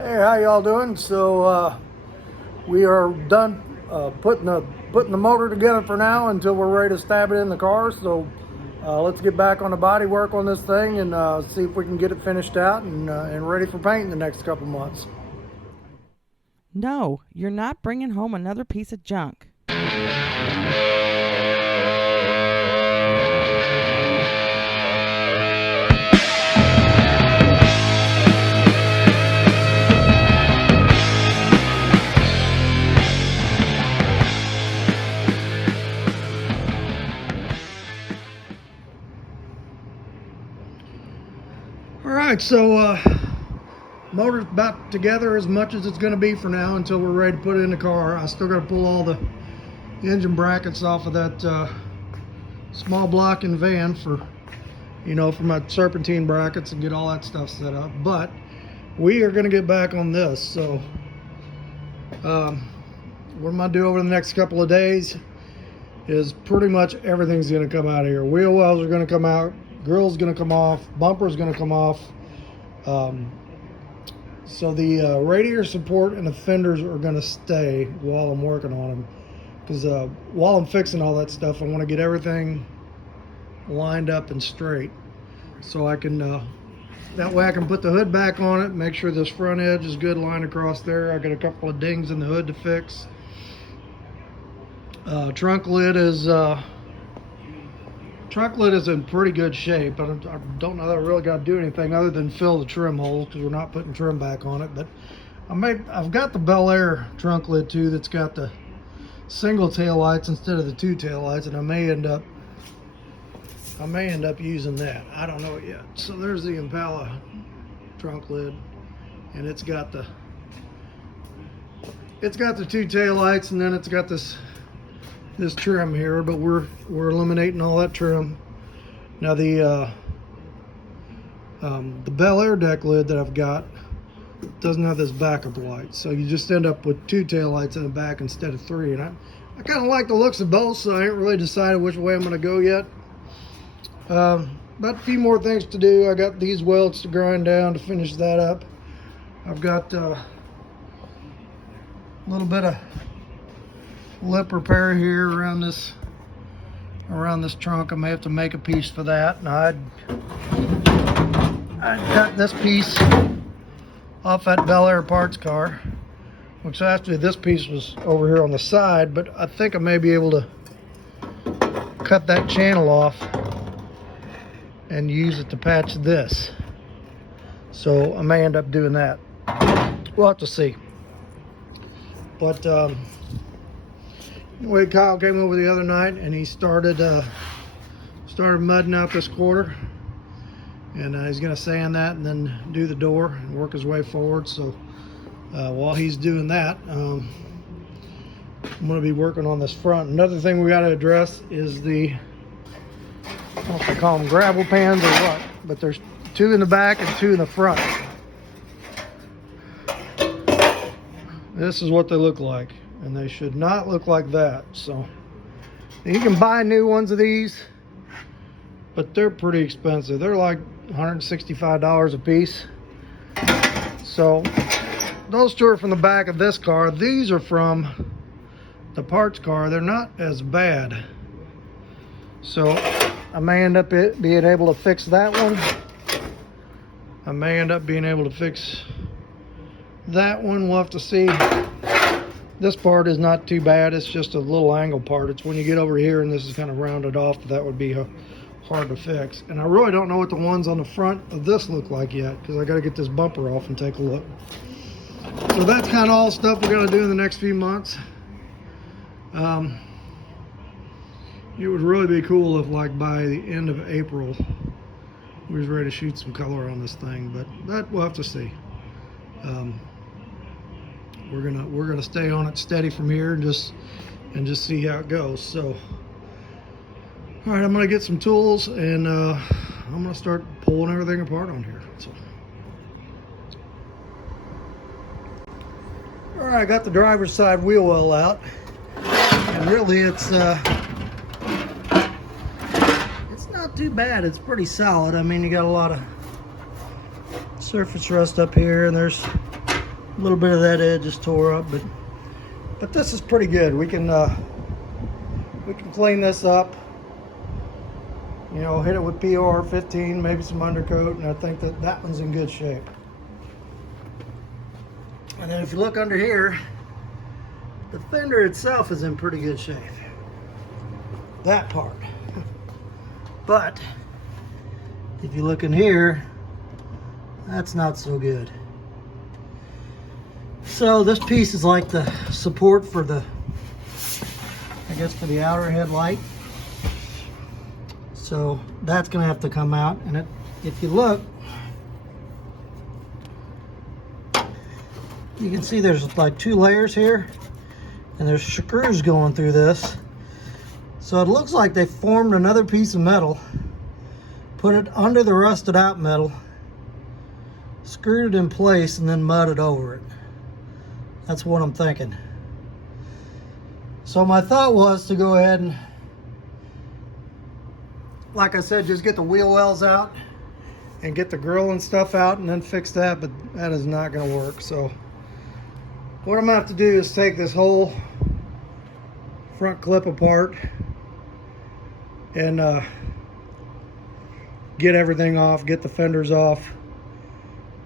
Hey, how y'all doing? So we are done putting the motor together for now until we're ready to stab it in the car. So let's get back on the body work on this thing and see if we can get it finished out and ready for paint in the next couple months. No, you're not bringing home another piece of junk. All right, so motor's about together as much as it's going to be for now until we're ready to put it in the car. I still got to pull all the engine brackets off of that small block and van for my serpentine brackets and get all that stuff set up. But we are going to get back on this. So what I'm going to do over the next couple of days is pretty much everything's going to come out of here. Wheel wells are going to come out, grill's going to come off, bumper's going to come off. So the radiator support and the fenders are going to stay while I'm working on them, because while I'm fixing all that stuff, I want to get everything lined up and straight, so I can that way I can put the hood back on it, make sure this front edge is good lined across there. I got a couple of dings in the hood to fix. Trunk lid is in pretty good shape. I don't know that I really got to do anything other than fill the trim hole, because we're not putting trim back on it. But I've got the Bel Air trunk lid too, that's got the single tail lights instead of the two tail lights, and I may end up using that. I don't know it yet. So there's the Impala trunk lid, and it's got the two tail lights, and then it's got this trim here, but we're eliminating all that trim. Now the Bel Air deck lid that I've got doesn't have this backup light, so you just end up with two tail lights in the back instead of three. And I kind of like the looks of both, so I ain't really decided which way I'm going to go yet. But a few more things to do. I got these welds to grind down to finish that up. I've got a little bit of lip repair here around this trunk. I may have to make a piece for that. And I'd cut this piece off that Bel Air parts car, which actually this piece was over here on the side, but I think I may be able to cut that channel off and use it to patch this. So I may end up doing that. We'll have to see. But anyway, Kyle came over the other night and he started mudding out this quarter, and he's going to sand that and then do the door and work his way forward. So while he's doing that, I'm going to be working on this front. Another thing we got to address is I don't know if they call them gravel pans or what, but there's two in the back and two in the front. This is what they look like, and they should not look like that. So you can buy new ones of these, but they're pretty expensive. They're like $165 a piece. So those two are from the back of this car. These are from the parts car. They're not as bad. So I may end up being able to fix that one. I may end up being able to fix that one. We'll have to see. This part is not too bad. It's just a little angle part. It's when you get over here and this is kind of rounded off that would be hard to fix. And I really don't know what the ones on the front of this look like yet, because I got to get this bumper off and take a look. So that's kind of all stuff we're going to do in the next few months. It would really be cool if, like, by the end of April we was ready to shoot some color on this thing, but that we'll have to see. We're gonna stay on it steady from here and just see how it goes. So all right, I'm gonna get some tools and I'm gonna start pulling everything apart on here. So all right, I got the driver's side wheel well out, and really it's not too bad. It's pretty solid. I mean, you got a lot of surface rust up here, and there's A little bit of that edge is tore up, but this is pretty good. We can clean this up. You know, hit it with PR 15, maybe some undercoat, and I think that one's in good shape. And then if you look under here, the fender itself is in pretty good shape. That part. But if you look in here, that's not so good. So this piece is like the support for the, I guess, for the outer headlight. So that's gonna have to come out. And if you look, you can see there's like 2 layers here, and there's screws going through this. So it looks like they formed another piece of metal, put it under the rusted out metal, screwed it in place, and then mudded over it. That's what I'm thinking. So my thought was to go ahead and, like I said, just get the wheel wells out and get the grill and stuff out and then fix that, but that is not going to work. So what I'm going to have to do is take this whole front clip apart and get everything off, get the fenders off,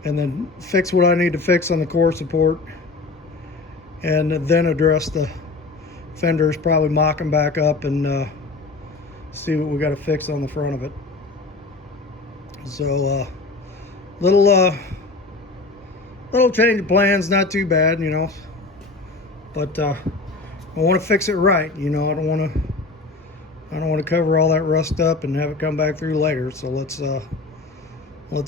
and then fix what I need to fix on the core support, and then address the fenders, probably mock them back up and see what we got to fix on the front of it. So little change of plans, not too bad, you know, but I want to fix it right. You know, I don't want to cover all that rust up and have it come back through later. So let's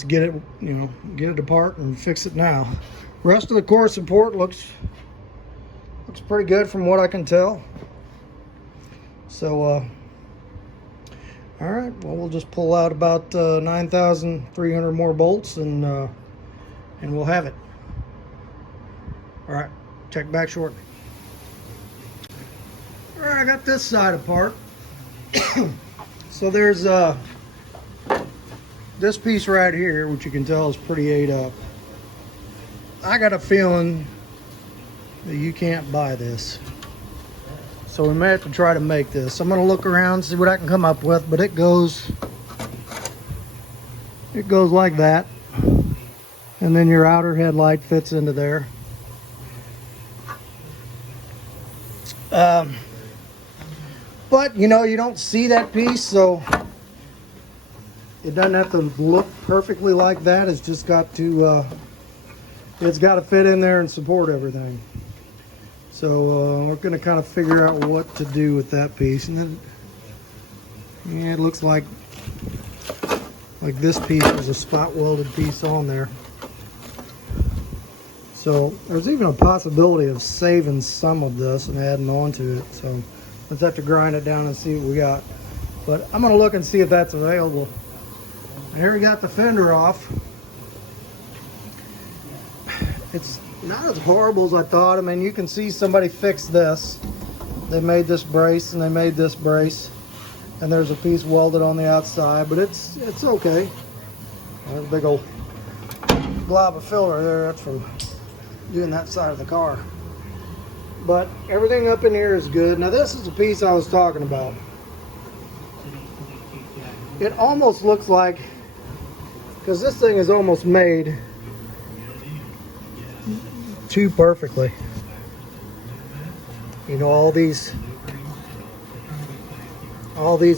get it, you know, get it apart and fix it now. Rest of the core support looks pretty good from what I can tell. So all right, well, we'll just pull out about 9,300 more bolts and we'll have it. All right, check back shortly. All right, I got this side apart. So there's this piece right here, which you can tell is pretty ate up. I got a feeling that you can't buy this, so we may have to try to make this. I'm gonna look around, see what I can come up with, but it goes like that, and then your outer headlight fits into there. But you know, you don't see that piece, so it doesn't have to look perfectly like that. It's just got to it's got to fit in there and support everything. So we're going to kind of figure out what to do with that piece. And then, yeah, it looks like this piece is a spot welded piece on there. So there's even a possibility of saving some of this and adding on to it. So let's have to grind it down and see what we got. But I'm going to look and see if that's available. And here we got the fender off. It's not as horrible as I thought. I mean, you can see somebody fixed this. They made this brace and they made this brace, and there's a piece welded on the outside, but it's okay. There's a big old glob of filler there. That's from doing that side of the car. But everything up in here is good. Now this is the piece I was talking about. It almost looks like, because this thing is almost made too perfectly. You know, all these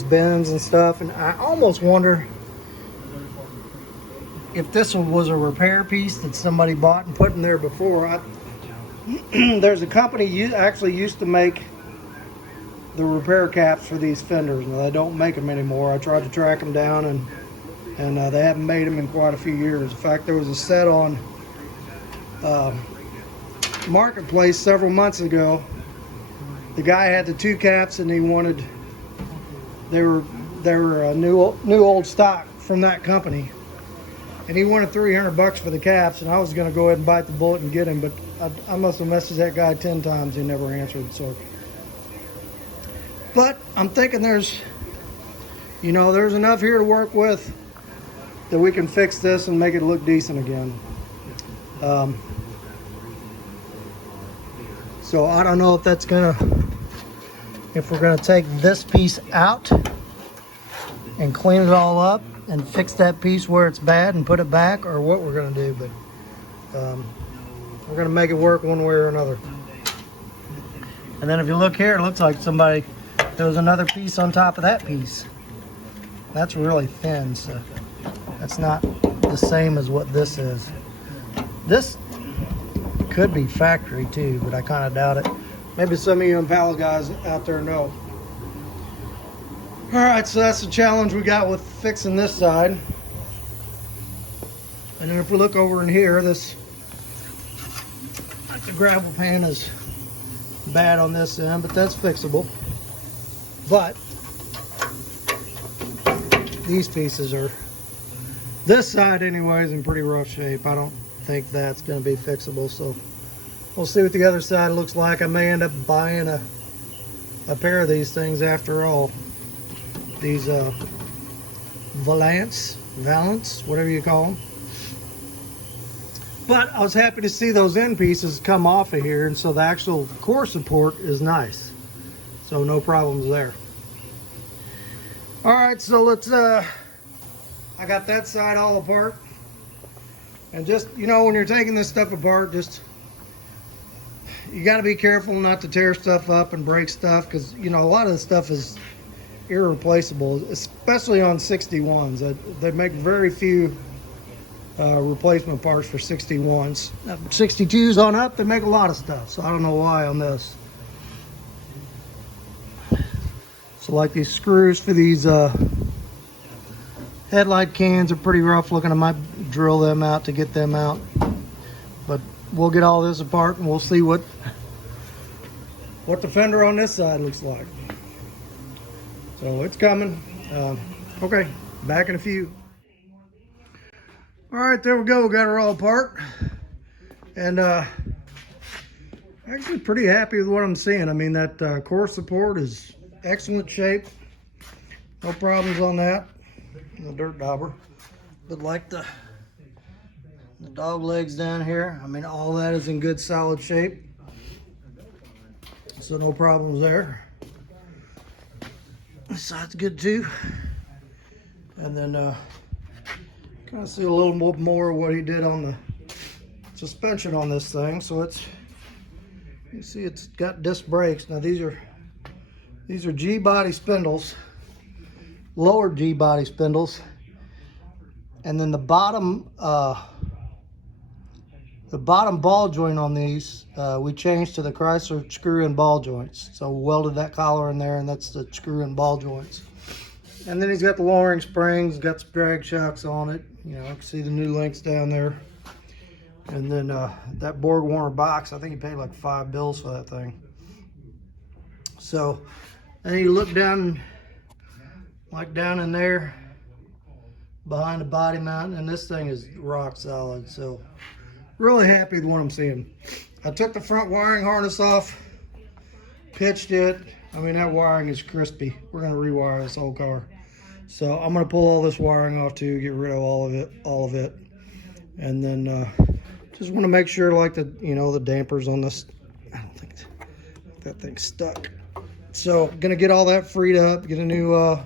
bends and stuff, and I almost wonder if this one was a repair piece that somebody bought and put in there before. There's a company actually used to make the repair caps for these fenders. Now they don't make them anymore. I tried to track them down, and they haven't made them in quite a few years. In fact, there was a set on Marketplace several months ago. The guy had the 2 caps, and he wanted, they were a new old stock from that company, and he wanted $300 for the caps, and I was going to go ahead and bite the bullet and get him, but I must have messaged that guy 10 times. He never answered. So, but I'm thinking there's enough here to work with that we can fix this and make it look decent again. So I don't know if that's gonna, if we're gonna take this piece out and clean it all up and fix that piece where it's bad and put it back, or what we're gonna do, but we're gonna make it work one way or another. And then if you look here, it looks like there was another piece on top of that piece. That's really thin, so that's not the same as what this is. This could be factory too, but I kind of doubt it. Maybe some of you Impala guys out there know. All right, so that's the challenge we got with fixing this side. And then if we look over in here, the gravel pan is bad on this end, but that's fixable. But these pieces are, this side anyway, is in pretty rough shape. I don't think that's going to be fixable, so we'll see what the other side looks like. I may end up buying a pair of these things after all. These Valance, whatever you call them. But I was happy to see those end pieces come off of here, and so the actual core support is nice. So no problems there. All right, so let's, I got that side all apart. And just, you know, when you're taking this stuff apart, just, you got to be careful not to tear stuff up and break stuff, because, you know, a lot of this stuff is irreplaceable, especially on 61s. They make very few replacement parts for 61s. 62s on up, they make a lot of stuff, so I don't know why on this. So like these screws for these headlight cans are pretty rough looking. I might drill them out to get them out, but we'll get all this apart and we'll see what the fender on this side looks like. So it's coming. Okay, back in a few. All right, there we go. We got her all apart, and actually pretty happy with what I'm seeing. I mean, that core support is excellent shape. No problems on that. The dirt dauber, but like the dog legs down here, I mean, all that is in good solid shape. So no problems there. This side's good too. And then kind of see a little more of what he did on the suspension on this thing. So it's, you see it's got disc brakes. Now these are G-body spindles, lower G-body spindles. And then the bottom ball joint on these, we changed to the Chrysler screw-in ball joints. So we welded that collar in there, and that's the screw-in ball joints. And then he's got the lowering springs, got some drag shocks on it. You know, I can see the new links down there. And then that Borg Warner box, I think he paid like $5 for that thing. So, and you look down, like down in there, behind the body mount, and this thing is rock solid. So, really happy with what I'm seeing. I took the front wiring harness off, pitched it. I mean, that wiring is crispy. We're gonna rewire this whole car. So I'm gonna pull all this wiring off too, get rid of all of it. And then just wanna make sure, like, the, you know, the dampers on this, I don't think that thing's stuck. So gonna get all that freed up, get a new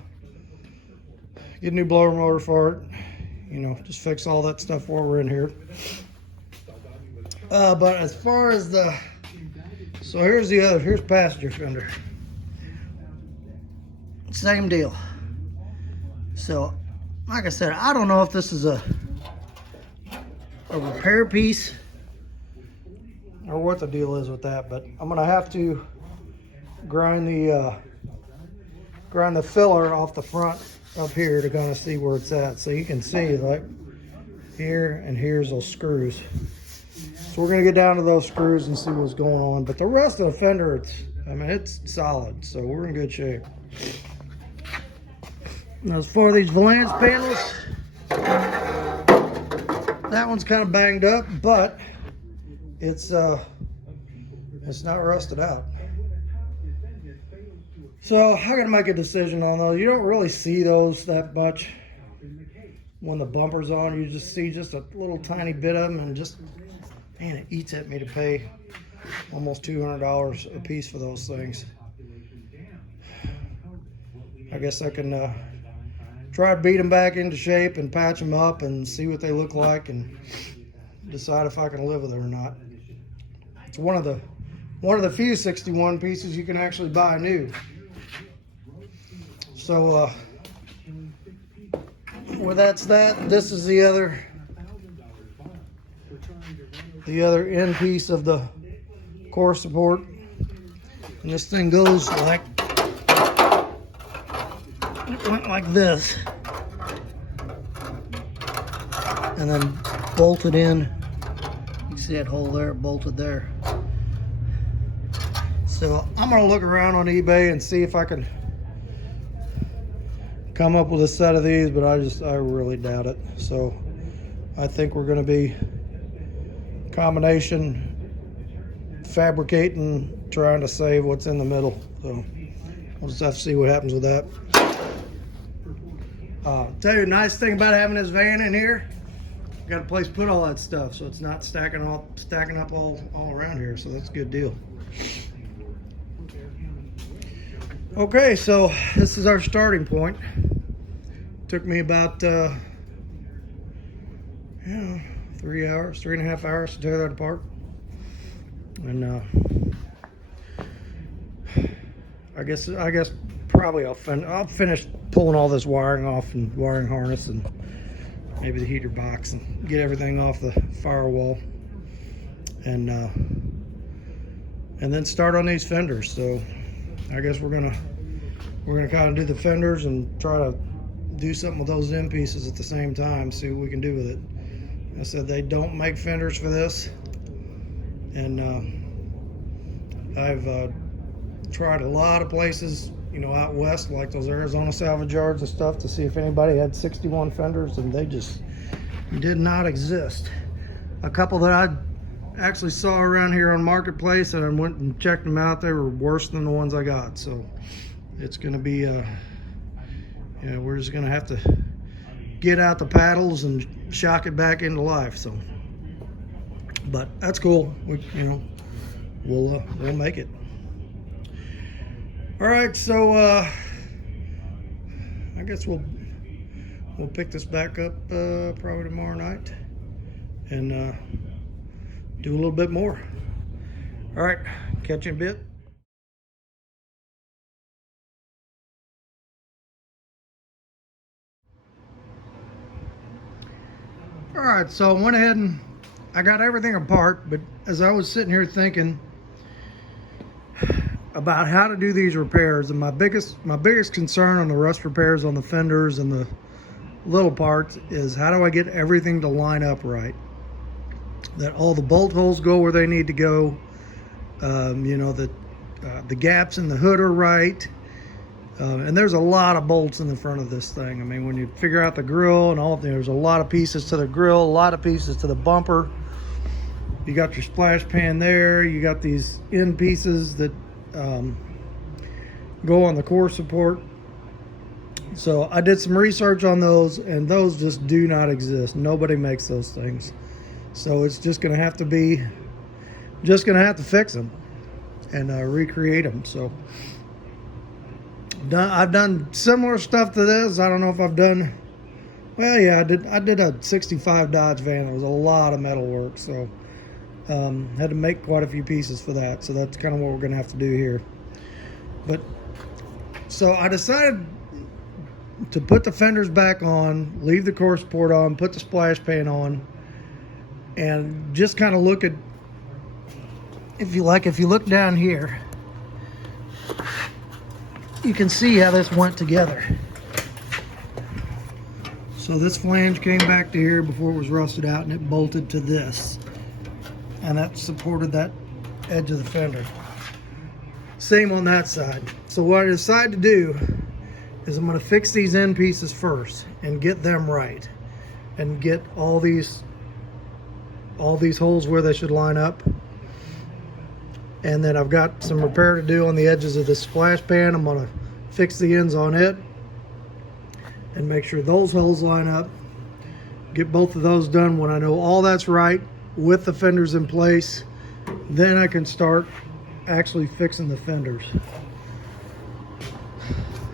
blower motor for it. You know, just fix all that stuff while we're in here. But as far as so here's passenger fender. Same deal. So, like I said, I don't know if this is a repair piece or what the deal is with that, but I'm gonna have to grind the filler off the front up here to kind of see where it's at. So you can see, like, here and here's those screws. So we're gonna get down to those screws and see what's going on. But the rest of the fender, it's solid. So we're in good shape. Now, as far as these valance panels, that one's kind of banged up, but it's not rusted out. So I gotta make a decision on those. You don't really see those that much when the bumper's on. You just see just a little tiny bit of them, and just, man, it eats at me to pay almost $200 a piece for those things. I guess I can try to beat them back into shape and patch them up and see what they look like and decide if I can live with it or not. It's one of the few 61 pieces you can actually buy new. So well, that's that. This is the other end piece of the core support, and this thing goes like this, and then bolted in. You see that hole there, bolted there. So I'm gonna look around on eBay and see if I can come up with a set of these, but I really doubt it. So I think we're gonna be combination fabricating, trying to save what's in the middle. So we'll just have to see what happens with that. Tell you, the nice thing about having this van in here, got a place to put all that stuff, so it's not stacking up all around here. So that's a good deal. Okay, so this is our starting point. Took me about 3.5 hours to tear that apart, and I guess probably I'll finish pulling all this wiring off and wiring harness and maybe the heater box and get everything off the firewall, and then start on these fenders. So I guess we're gonna kind of do the fenders and try to do something with those end pieces at the same time, see what we can do with it. I said they don't make fenders for this, and I've tried a lot of places, you know, out west, like those Arizona salvage yards and stuff, to see if anybody had 61 fenders, and they just did not exist. A couple that I actually saw around here on Marketplace, and I went and checked them out, they were worse than the ones I got. So it's gonna be we're just gonna have to get out the paddles and shock it back into life. So, but that's cool. We'll make it. All right, so I guess we'll pick this back up probably tomorrow night and do a little bit more. All right, catch you in a bit. All right, so I went ahead and I got everything apart, but as I was sitting here thinking about how to do these repairs, and my biggest concern on the rust repairs on the fenders and the little parts is, how do I get everything to line up right? That all the bolt holes go where they need to go, that the gaps in the hood are right. And there's a lot of bolts in the front of this thing. I mean, when you figure out the grill and all, there's a lot of pieces to the grill, a lot of pieces to the bumper. You got your splash pan there. You got these end pieces that go on the core support. So I did some research on those, and those just do not exist. Nobody makes those things. So it's just gonna have to fix them and recreate them. So I've done similar stuff to this. I don't know if I've done, well, yeah, I did a 65 Dodge van. It was a lot of metal work, so had to make quite a few pieces for that. So that's kind of what we're gonna have to do here. But so I decided to put the fenders back on, leave the core support on, put the splash pan on, and just kind of look at, if you look down here, you can see how this went together. So this flange came back to here before it was rusted out, and it bolted to this, and that supported that edge of the fender. Same on that side. So what I decided to do is I'm going to fix these end pieces first and get them right, and get all these holes where they should line up. And then I've got some repair to do on the edges of the splash pan. I'm gonna fix the ends on it and make sure those holes line up. Get both of those done when I know all that's right, with the fenders in place, then I can start actually fixing the fenders.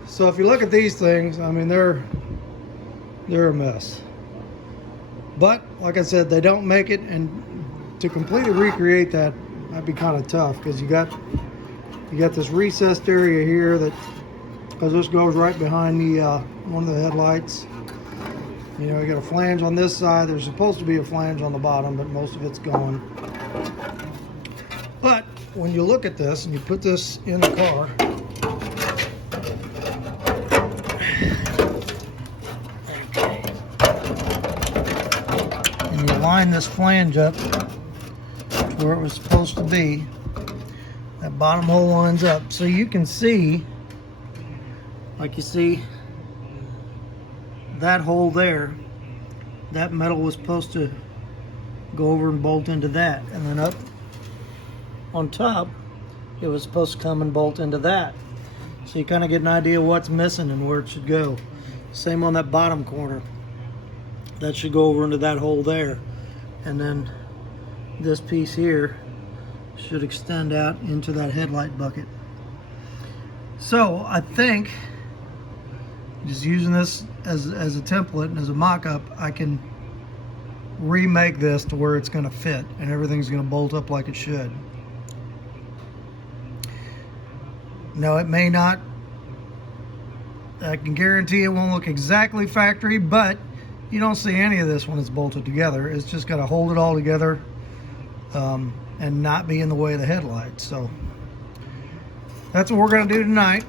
So if you look at these things, I mean, they're a mess. But like I said, they don't make it, and to completely recreate that might be kind of tough, because you got this recessed area here that, because this goes right behind the one of the headlights. You know, you got a flange on this side. There's supposed to be a flange on the bottom, but most of it's gone. But when you look at this and you put this in the car, and you line this flange up to where it was supposed to be, that bottom hole lines up, so you can see, like you see that hole there, that metal was supposed to go over and bolt into that, and then up on top it was supposed to come and bolt into that, so you kind of get an idea what's missing and where it should go. Same on that bottom corner, that should go over into that hole there, and then this piece here should extend out into that headlight bucket. So I think, just using this as a template and as a mock-up, I can remake this to where it's going to fit and everything's going to bolt up like it should. Now, it may not, I can guarantee it won't look exactly factory, but you don't see any of this when it's bolted together. It's just got to hold it all together and not be in the way of the headlights. So that's what we're going to do tonight.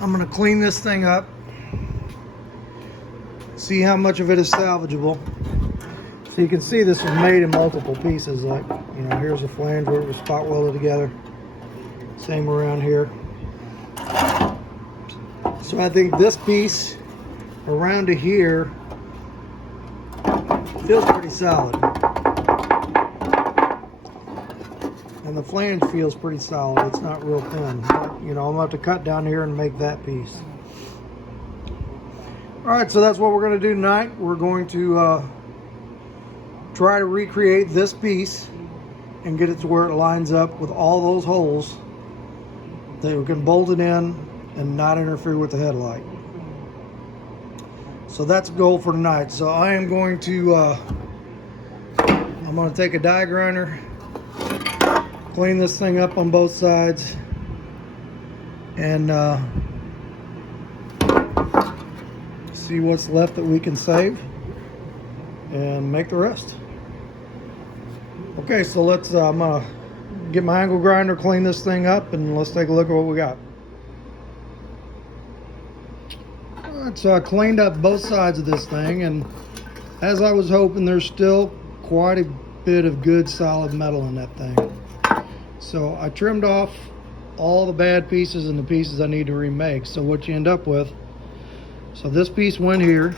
I'm going to clean this thing up, see how much of it is salvageable. So you can see this was made in multiple pieces. Like, you know, here's a flange where it was spot welded together. Same around here. So I think this piece around to here feels pretty solid. And the flange feels pretty solid. It's not real thin. But, you know, I'm going to have to cut down here and make that piece. Alright, so that's what we're going to do tonight. We're going to try to recreate this piece and get it to where it lines up with all those holes that we can bolt it in and not interfere with the headlight. So that's the goal for tonight. So I am going to I'm going to take a die grinder, clean this thing up on both sides, and see what's left that we can save and make the rest. Okay, so let's I'm gonna get my angle grinder, clean this thing up, and let's take a look at what we got. Alright, so I cleaned up both sides of this thing, and as I was hoping, there's still quite a bit of good solid metal in that thing. So I trimmed off all the bad pieces and the pieces I need to remake. So what you end up with, so this piece went here,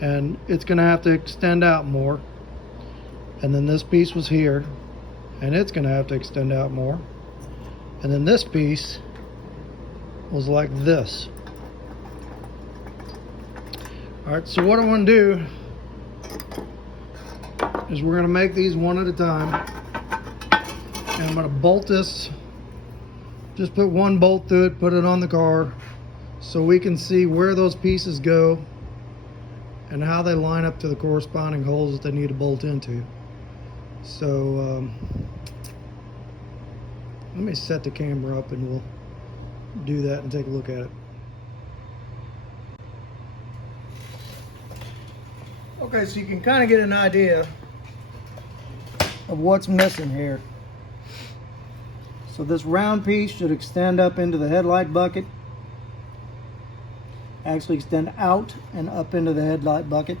and it's gonna have to extend out more. And then this piece was here, and it's gonna have to extend out more. And then this piece was like this. Alright, so what I want to do is we're gonna make these one at a time. And I'm gonna bolt this, just put one bolt through it, put it on the car, so we can see where those pieces go and how they line up to the corresponding holes that they need to bolt into. So let me set the camera up and we'll do that and take a look at it. Okay, so you can kind of get an idea of what's missing here. So this round piece should extend up into the headlight bucket, actually extend out and up into the headlight bucket.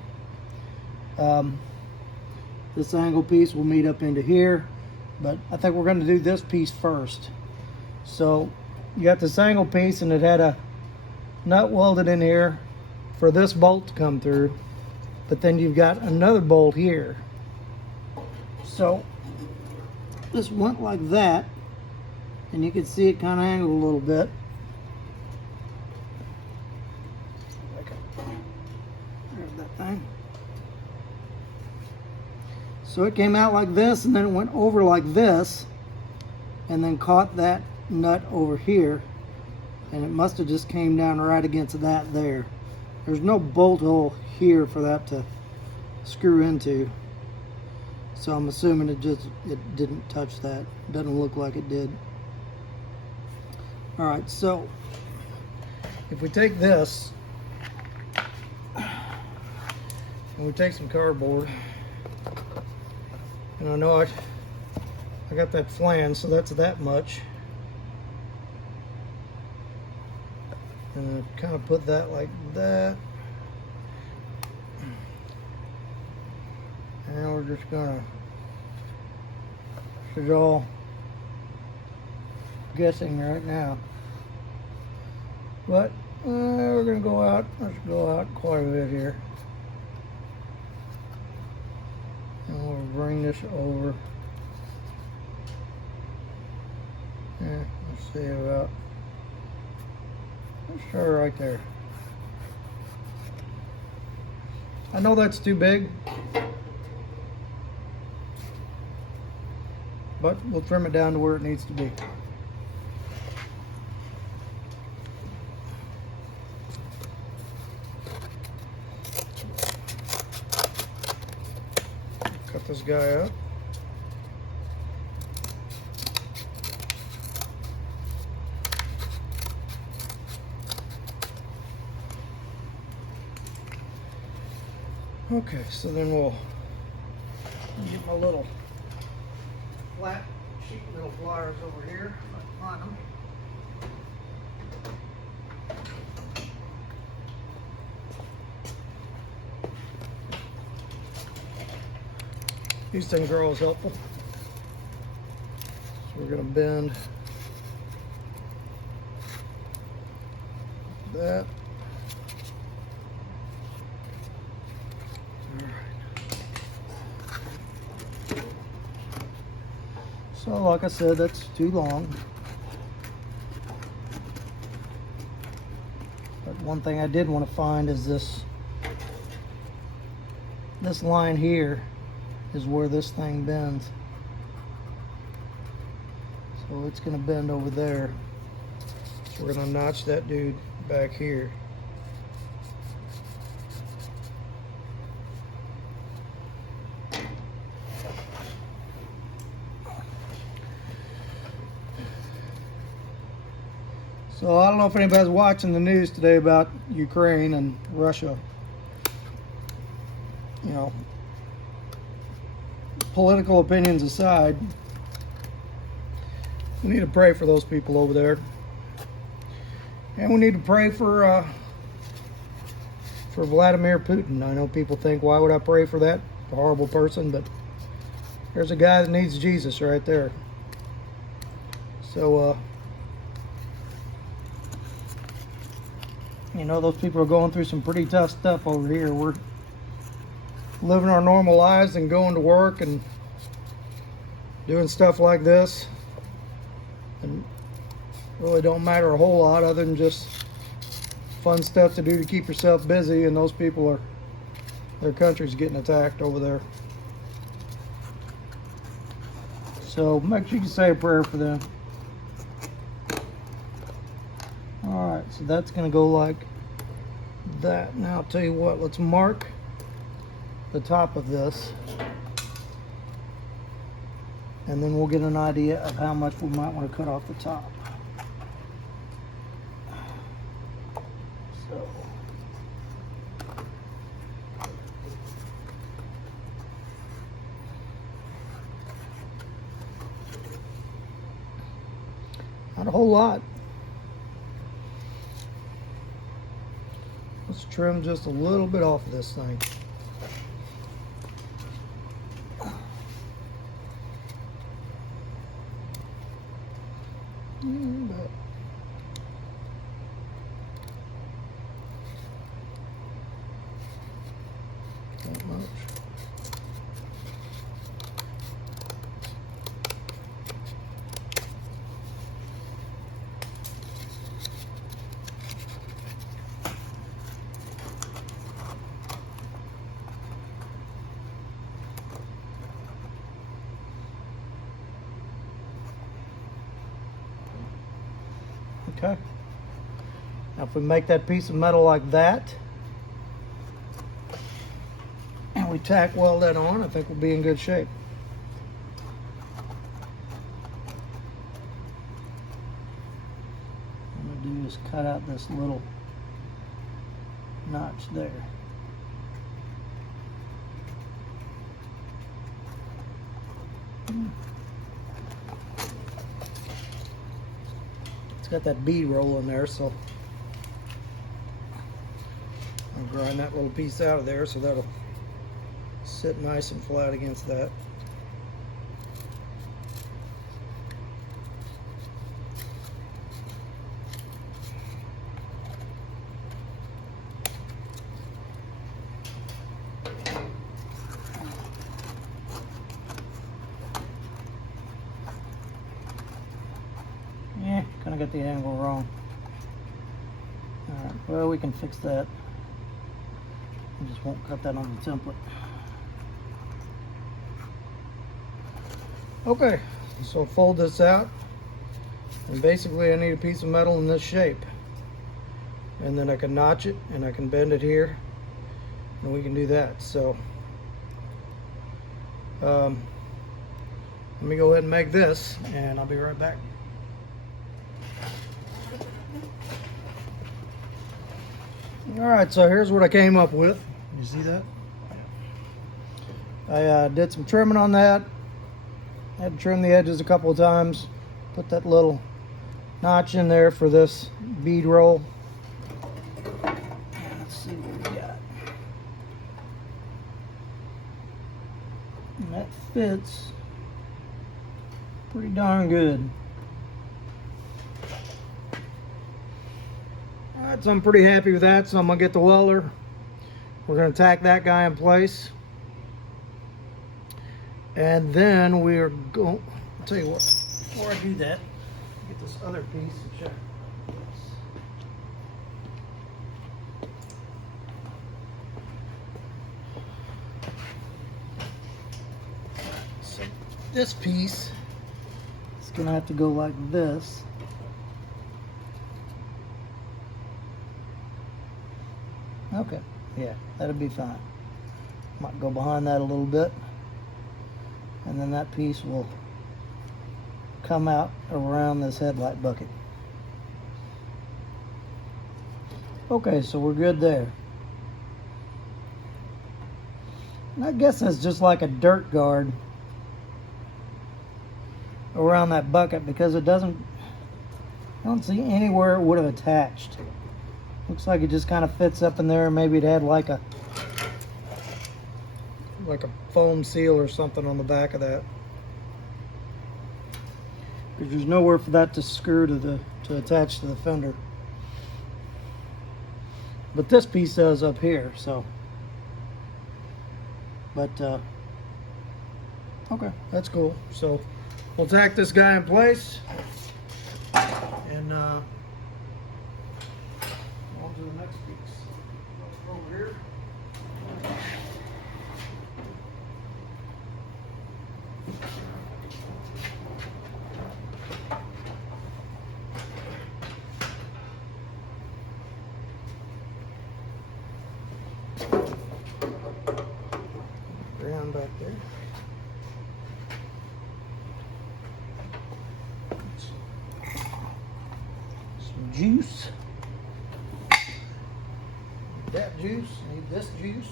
This angle piece will meet up into here, but I think we're going to do this piece first. So you got this angle piece, and it had a nut welded in here for this bolt to come through, but then you've got another bolt here. So this went like that, and you can see it kind of angled a little bit. There's that thing. So it came out like this, and then it went over like this, and then caught that nut over here, and it must have just came down right against that there. There's no bolt hole here for that to screw into, so I'm assuming it didn't touch that. Doesn't look like it did. All right, so if we take this and we take some cardboard, and I know I got that flange, so that's that much, and I kind of put that like that, and we're just gonna, this is all guessing right now, but we're gonna go out, let's go out quite a bit here, and we'll bring this over. Yeah, let's see about, let's start right there. I know that's too big, but we'll trim it down to where it needs to be. Cut this guy up. Okay, so then we'll get my little flat sheet metal pliers over here, if I can find them. These things are always helpful. So we're going to bend that. So like I said, that's too long. But one thing I did want to find is this line here is where this thing bends. So it's going to bend over there. So we're going to notch that dude back here. So I don't know if anybody's watching the news today about Ukraine and Russia. You know, political opinions aside, we need to pray for those people over there, and we need to pray for Vladimir Putin. I know people think, why would I pray for that horrible person? But there's a guy that needs Jesus right there. So you know, those people are going through some pretty tough stuff over here. We're living our normal lives and going to work and doing stuff like this, and really don't matter a whole lot other than just fun stuff to do to keep yourself busy, and those people are, their country's getting attacked over there. So make sure you say a prayer for them. Alright, so that's going to go like that. Now I'll tell you what, let's mark the top of this, and then we'll get an idea of how much we might want to cut off the top. So not a whole lot. Let's trim just a little bit off of this thing. About that much. Okay. Now if we make that piece of metal like that, and we tack weld that on, I think we'll be in good shape. What I'm gonna do is cut out this little notch there. It's got that bead roll in there, so I'll grind that little piece out of there so that'll sit nice and flat against that. Yeah, kind of got the angle wrong. Alright, well, we can fix that. I just won't cut that on the template. Okay, so fold this out, and basically I need a piece of metal in this shape, and then I can notch it and I can bend it here, and we can do that. So let me go ahead and make this, and I'll be right back. Alright, so here's what I came up with. You see that? I did some trimming on that. Had to trim the edges a couple of times. Put that little notch in there for this bead roll. Let's see what we got. And that fits pretty darn good. Alright, so I'm pretty happy with that, so I'm going to get the welder. We're going to tack that guy in place. And then we're going, I'll tell you what, before I do that, get this other piece and check this. So this piece is going to have to go like this. Okay, yeah, that'll be fine. Might go behind that a little bit, and then that piece will come out around this headlight bucket. Okay, so we're good there. And I guess that's just like a dirt guard around that bucket, because it doesn't, I don't see anywhere it would have attached. Looks like it just kind of fits up in there. Maybe it had like a foam seal or something on the back of that. Because there's nowhere for that to screw to attach to the fender. But this piece does up here, so. But okay, that's cool. So we'll tack this guy in place, and on to the next piece. Over here. Ground back there. Some juice. That juice, need this juice.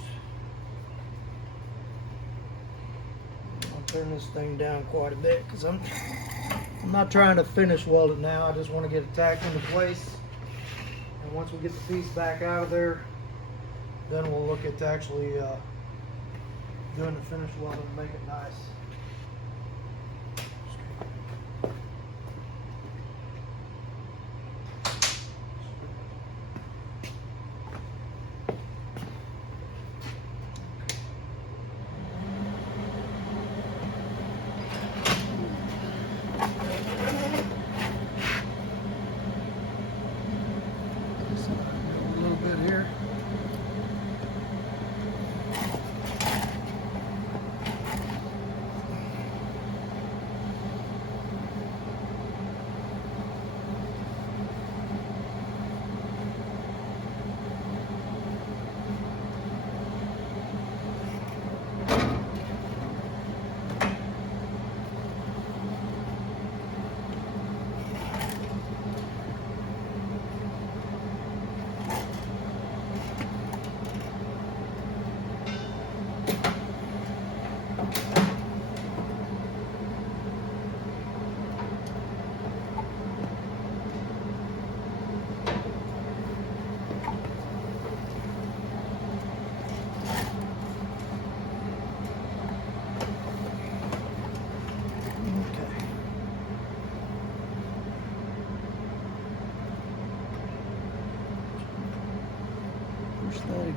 I'll turn this thing down quite a bit because I'm not trying to finish weld it now. I just want to get it tacked into place. And once we get the piece back out of there, then we'll look at actually doing the finish weld and make it nice. A little bit here.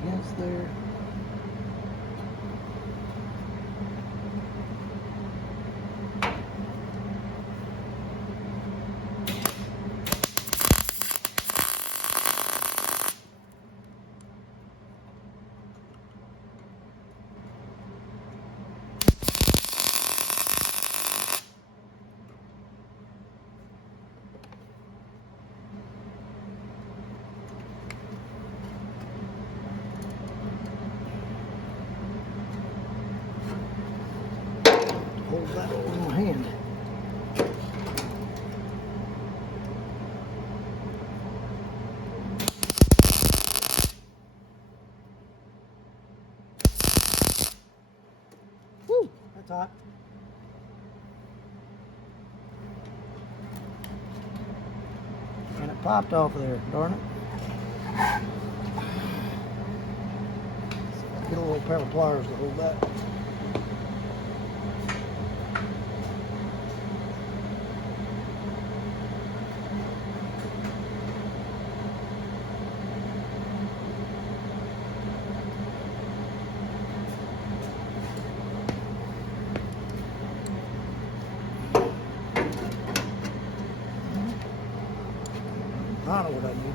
against there. Hold that in my hand. Woo, that's hot. And it popped off of there, darn it. So get a little pair of pliers to hold that. I know what I need.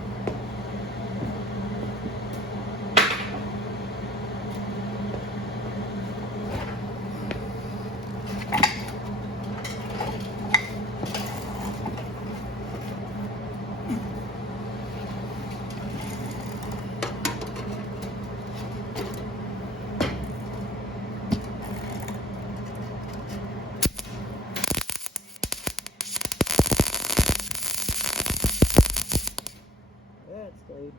That stayed.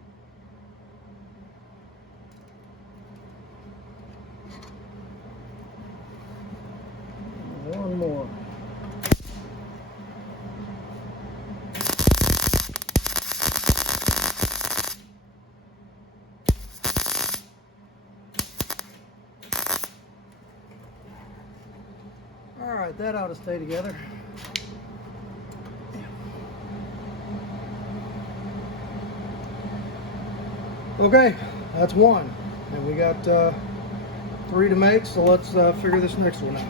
One more. All right, that ought to stay together. Okay, that's one. And we got 3 to make, so let's figure this next one out.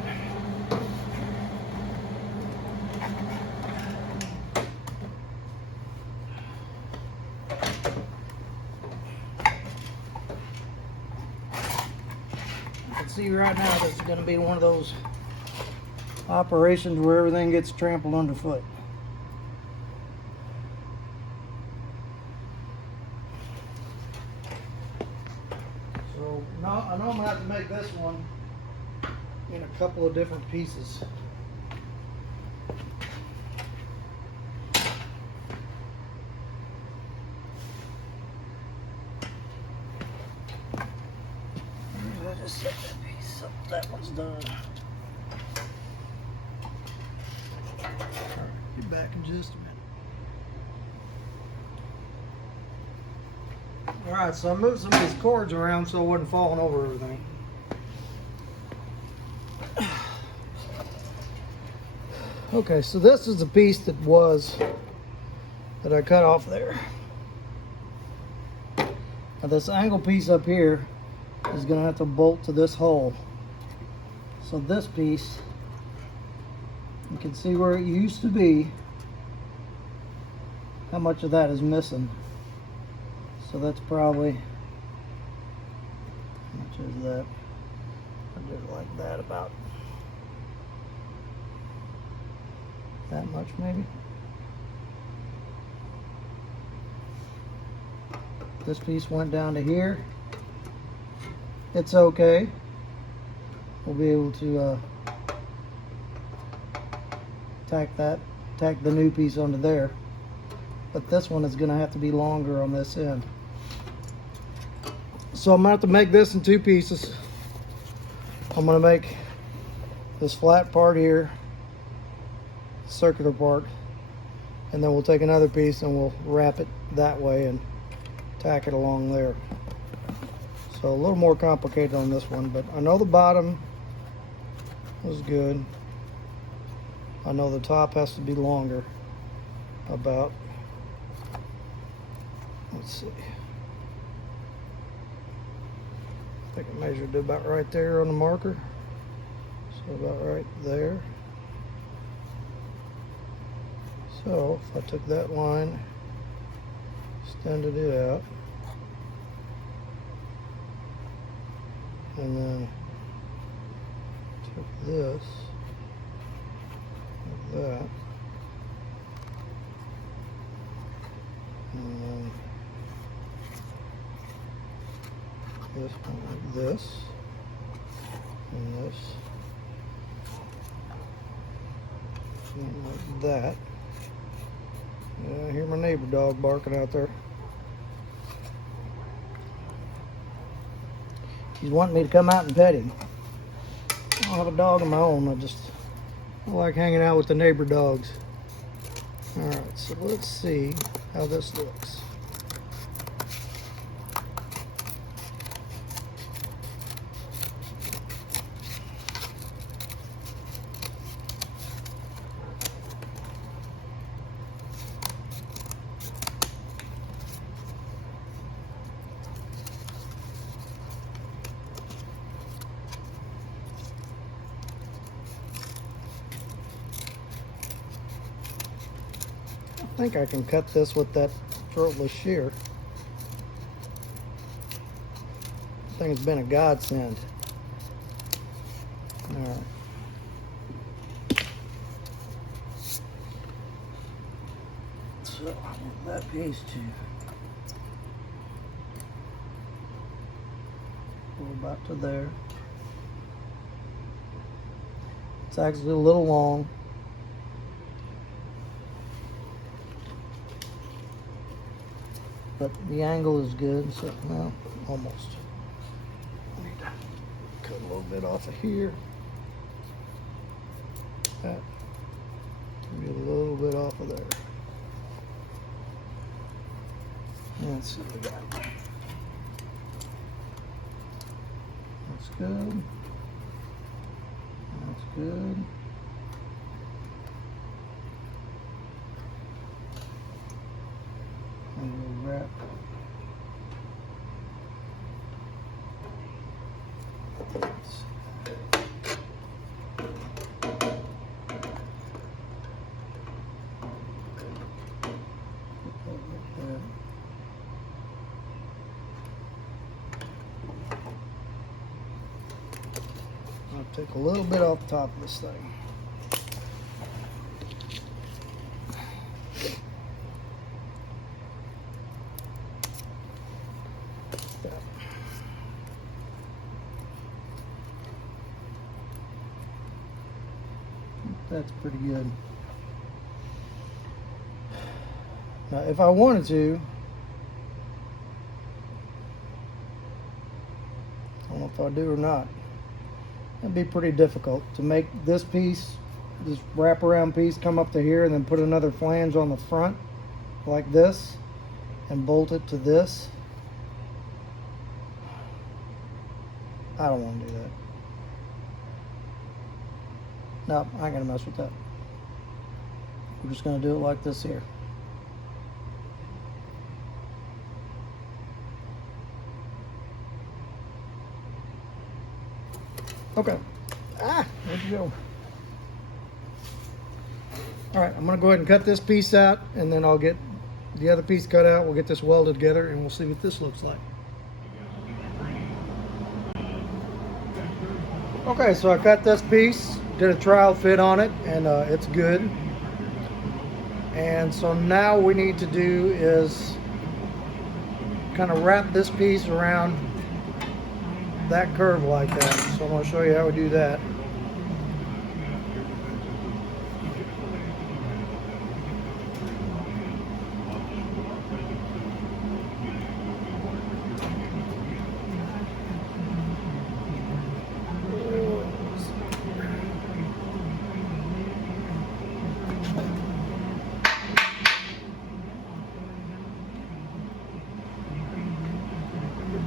You can see right now this is going to be one of those operations where everything gets trampled underfoot. So now I know I'm going to have to make this one in a couple of different pieces. I just set that piece up. That one's done. Alright, be back in just a minute. Alright, so I moved some of these cords around so it wasn't falling over everything. Okay, so this is the piece that I cut off there. Now this angle piece up here is going to have to bolt to this hole. So this piece, you can see where it used to be, how much of that is missing. So that's probably, how much is that? I did it like that, about that much maybe. This piece went down to here. It's okay. We'll be able to tack the new piece onto there. But this one is going to have to be longer on this end. So I'm going to have to make this in 2 pieces. I'm going to make this flat part here, circular part, and then we'll take another piece and we'll wrap it that way and tack it along there. So a little more complicated on this one, but I know the bottom was good. I know the top has to be longer, about, let's see, I think I measured it about right there on the marker. So about right there. So if I took that line, extended it out, and then took this, like that, and then this one like this, and this one like that. Yeah, I hear my neighbor dog barking out there. He's wanting me to come out and pet him. I don't have a dog of my own. I like hanging out with the neighbor dogs. All right, so let's see how this looks. I think I can cut this with that throatless shear. I think it's been a godsend. All right. So that piece too. Go about to there. It's actually a little long. But the angle is good, so well, almost. I need to cut a little bit off of here. That. Maybe a little bit off of there. Let's see what we got. That's good. That's good. And we'll wrap. I'll take a little bit off the top of this thing. That's pretty good. Now, if I wanted to, I don't know if I do or not, it'd be pretty difficult to make this piece, this wraparound piece, come up to here and then put another flange on the front like this and bolt it to this. I don't want to do that. No, I ain't gonna mess with that. We're just gonna do it like this here. Okay. There you go. All right, I'm gonna go ahead and cut this piece out, and then I'll get the other piece cut out. We'll get this welded together, and we'll see what this looks like. Okay, so I cut this piece, did a trial fit on it, and it's good. And so now we need to do is kind of wrap this piece around that curve like that. So I'm going to show you how we do that.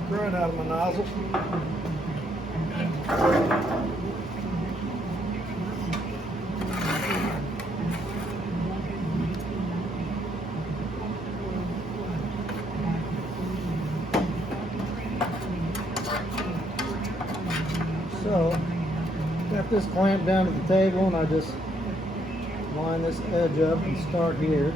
Right out of my nozzle. Got this clamped down to the table, and I just line this edge up and start here.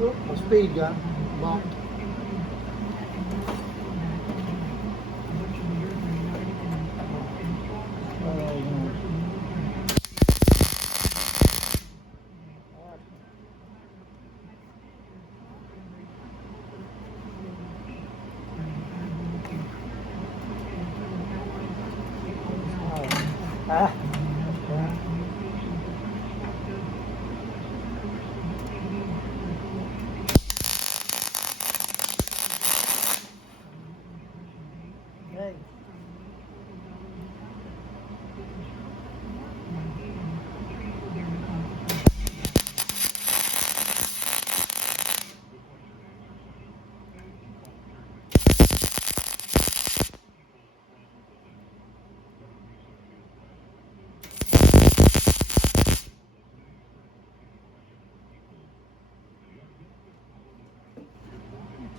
Oh, my speed got bumped. Hey.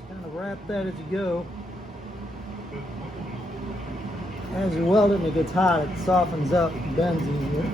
Kind of wrap that as you go. As you weld it and it gets hot, it softens up, it bends easier.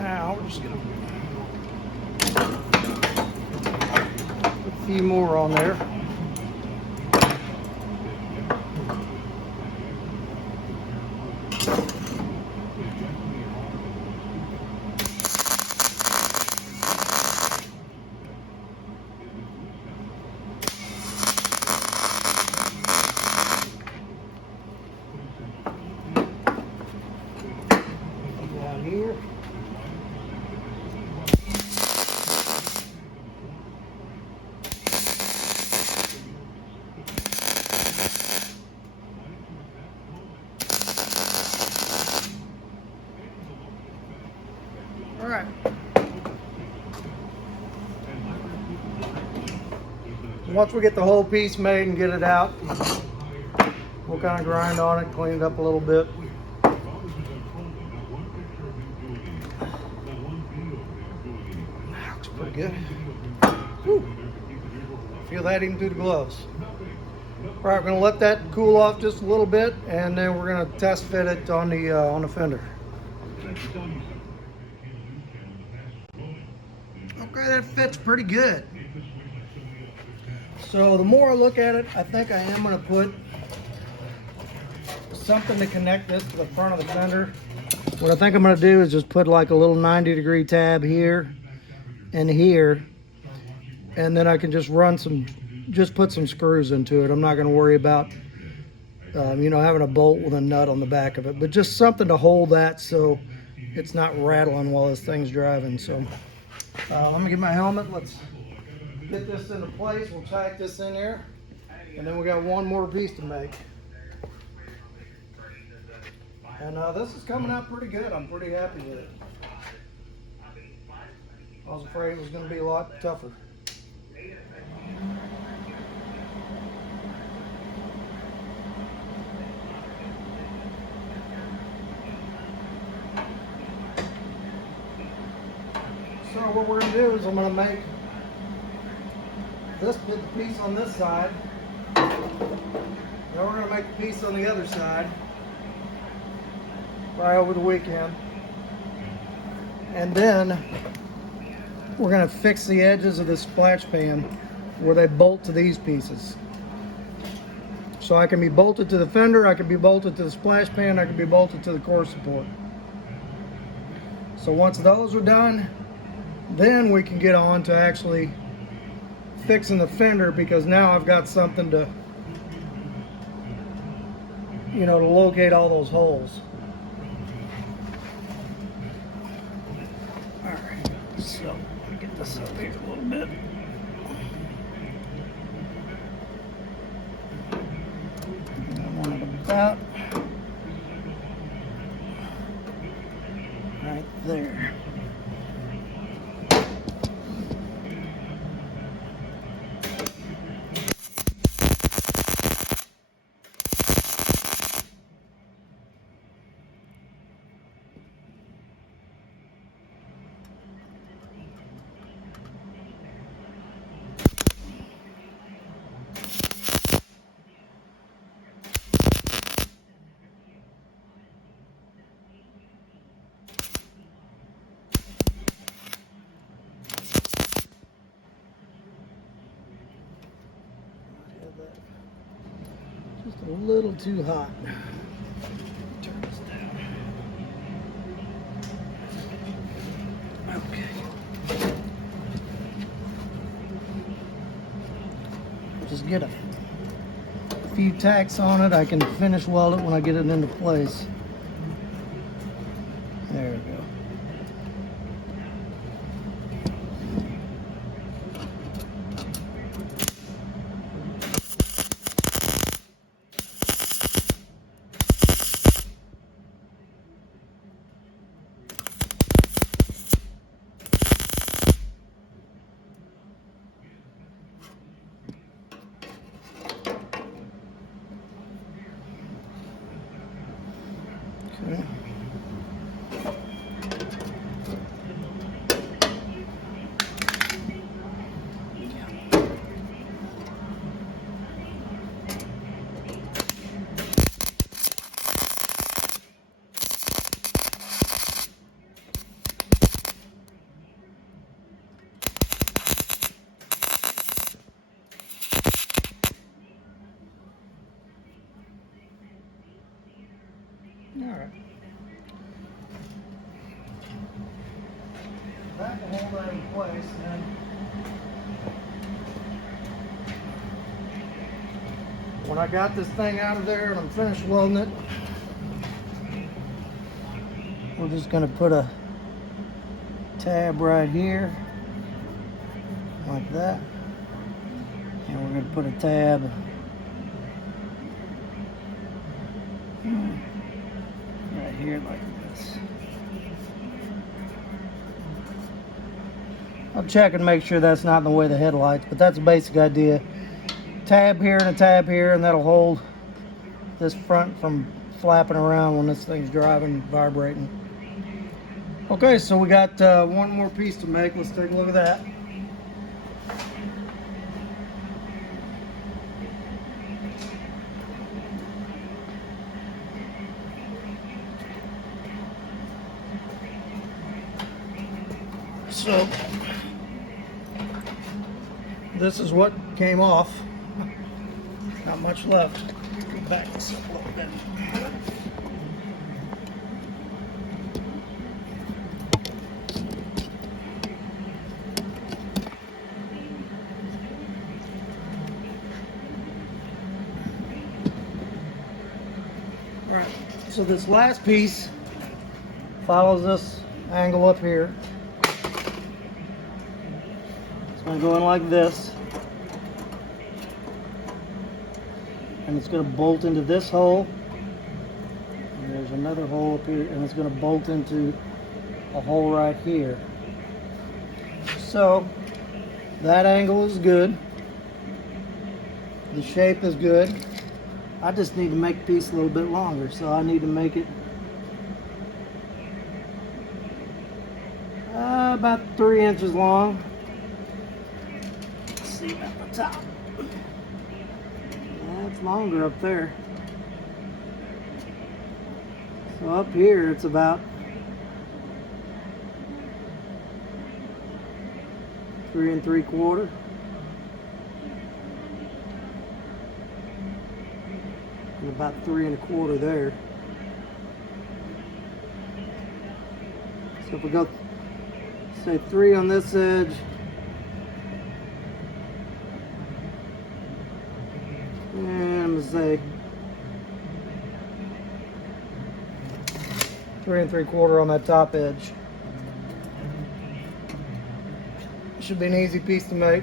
Now we're just gonna put a few more on there. Down here. All right. Once we get the whole piece made and get it out, we'll kind of grind on it, clean it up a little bit. Looks pretty good. Whew. Feel that even through the gloves. All right, we're gonna let that cool off just a little bit, and then we're gonna test fit it on the fender. Okay, that fits pretty good. So the more I look at it, I think I am going to put something to connect this to the front of the fender. What I think I'm going to do is just put like a little 90-degree tab here and here, and then I can just put some screws into it. I'm not going to worry about you know, having a bolt with a nut on the back of it, but just something to hold that so it's not rattling while this thing's driving. So let me get my helmet. Let's get this into place. We'll tack this in here, and then we got one more piece to make. And this is coming out pretty good. I'm pretty happy with it. I was afraid it was going to be a lot tougher. So what we're going to do is I'm going to make this bit the piece on this side. Then we're going to make the piece on the other side right over the weekend. And then we're going to fix the edges of this splash pan where they bolt to these pieces. So I can be bolted to the fender, I can be bolted to the splash pan, I can be bolted to the core support. So once those are done, then we can get on to actually fixing the fender, because now I've got something to, you know, to locate all those holes. All right, so let me get this up here a little bit. I want it about right there. Just a little too hot. Turn this down. Okay. Just get a few tacks on it. I can finish weld it when I get it into place. There we go. Okay. All right. That will hold that in place, and then when I got this thing out of there and I'm finished welding it, we're just going to put a tab right here, like that, and we're going to put a tab right here like this. I'll check and make sure that's not in the way of the headlights, but that's the basic idea. Tab here and a tab here, and that'll hold this front from flapping around when this thing's driving, vibrating. Okay, so we got one more piece to make. Let's take a look at that. So this is what came off. Not much left. Go back this up a little bit. Right. So this last piece follows this angle up here. It's going to go in like this. And it's going to bolt into this hole. And there's another hole up here, and it's going to bolt into a hole right here. So that angle is good. The shape is good. I just need to make the piece a little bit longer, so I need to make it about 3 inches long. Let's see at the top. That's longer up there. So up here it's about 3 3/4. And about 3 1/4 there. So if we go, say 3 on this edge, and I'm gonna say 3 3/4 on that top edge. Should be an easy piece to make.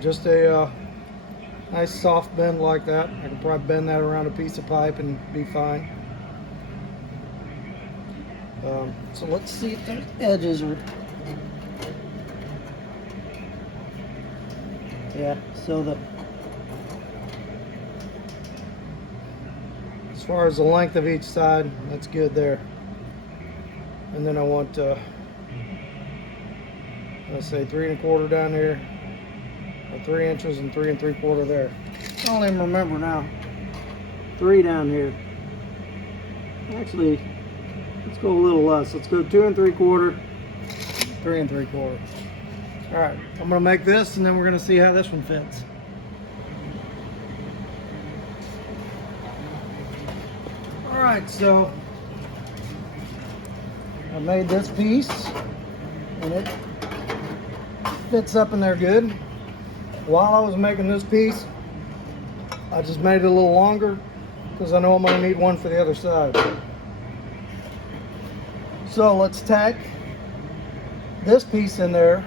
Just a nice soft bend like that. I can probably bend that around a piece of pipe and be fine. So let's see if the edges are. Yeah, so as far as the length of each side, that's good there. And then I want let's say 3 1/4 down here, or 3 inches and 3 3/4 there. I don't even remember now. 3 down here. Actually, let's go a little less. Let's go 2 3/4, 3 3/4. All right, I'm gonna make this, and then we're gonna see how this one fits. All right, so I made this piece, and it fits up in there good. While I was making this piece, I just made it a little longer because I know I'm going to need one for the other side. So let's tack this piece in there.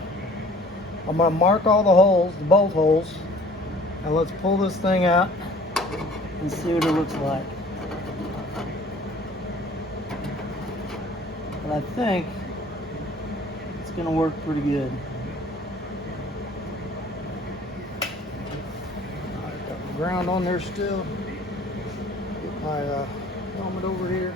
I'm going to mark all the holes, the bolt holes, and let's pull this thing out and see what it looks like. And I think it's going to work pretty good. Ground on there still. Get my helmet over here.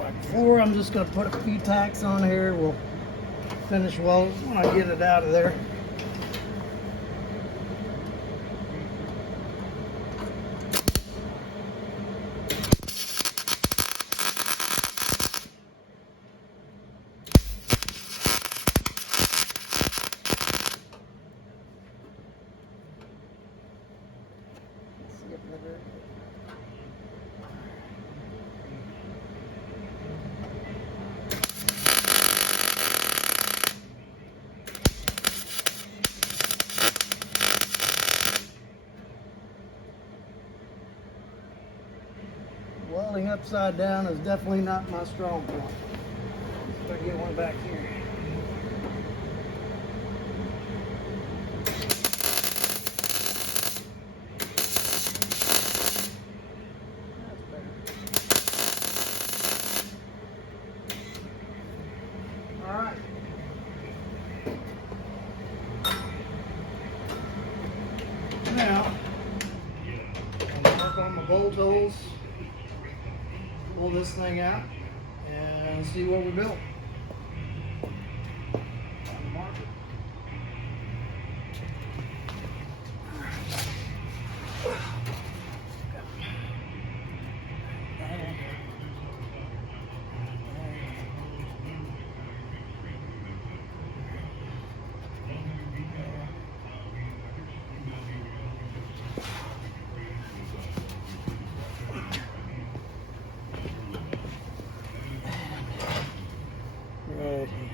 Like before, I'm just going to put a few tacks on here. We'll finish well when I get it out of there. Welding upside down is definitely not my strong point. Let's get one back here. That's better. All right. Now, I'm going to work on my bolt holes. Pull this thing out, and Let's see what we built. On the market. Right here.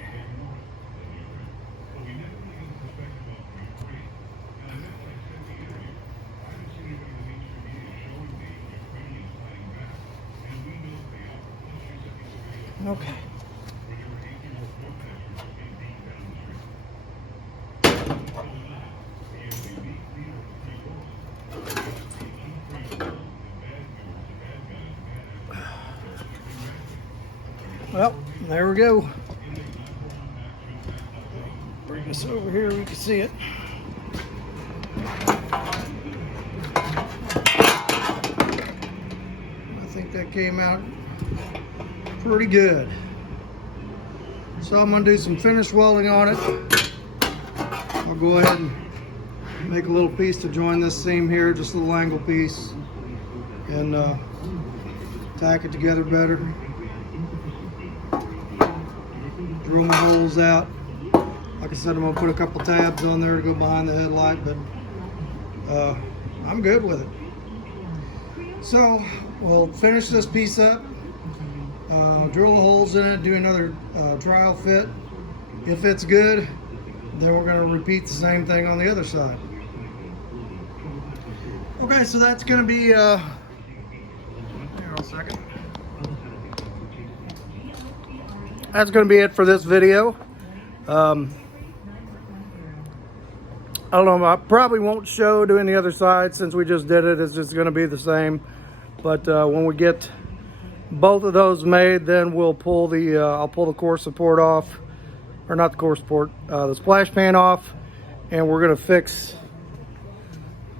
Okay. Well, there we go. Bring this over here, we can see it. I think that came out pretty good. So I'm gonna do some finish welding on it. I'll go ahead and make a little piece to join this seam here, just a little angle piece, and tack it together better. Drill my holes out. Like I said, I'm gonna put a couple tabs on there to go behind the headlight, but I'm good with it. So we'll finish this piece up, drill the holes in it, do another trial fit. If it's good, then we're gonna repeat the same thing on the other side. Okay, so that's gonna be, here a second. That's gonna be it for this video. I don't know, I probably won't show doing the other side since we just did it. It's just gonna be the same. But when we get both of those made, then we'll pull the, I'll pull the core support off, or not the core support, the splash pan off, and we're gonna fix,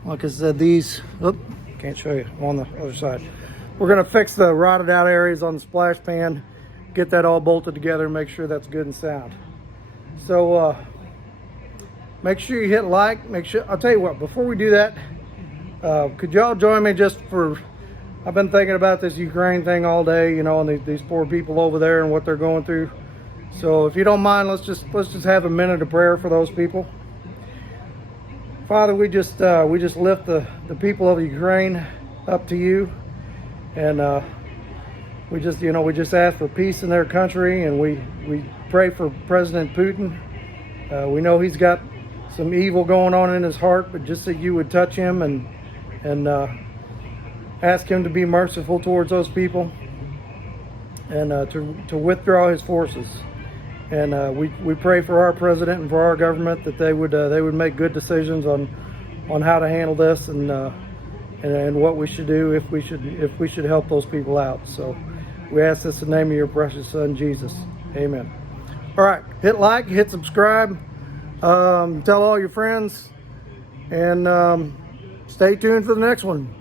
like I said, these, oop, can't show you, I'm on the other side. We're gonna fix the rotted out areas on the splash pan, get that all bolted together, make sure that's good and sound. So make sure you hit like, make sure, I'll tell you what, before we do that, could y'all join me just for, I've been thinking about this Ukraine thing all day, you know, and these poor people over there and what they're going through. So if you don't mind, let's just have a minute of prayer for those people. Father, we just lift the people of Ukraine up to you, and we just ask for peace in their country, and we pray for President Putin. We know he's got some evil going on in his heart, but just that you would touch him and ask him to be merciful towards those people, and to withdraw his forces. And we pray for our president and for our government that they would make good decisions on how to handle this, and what we should do if we should help those people out. So we ask this in the name of your precious son Jesus. Amen. All right, hit like, hit subscribe, tell all your friends, and stay tuned for the next one.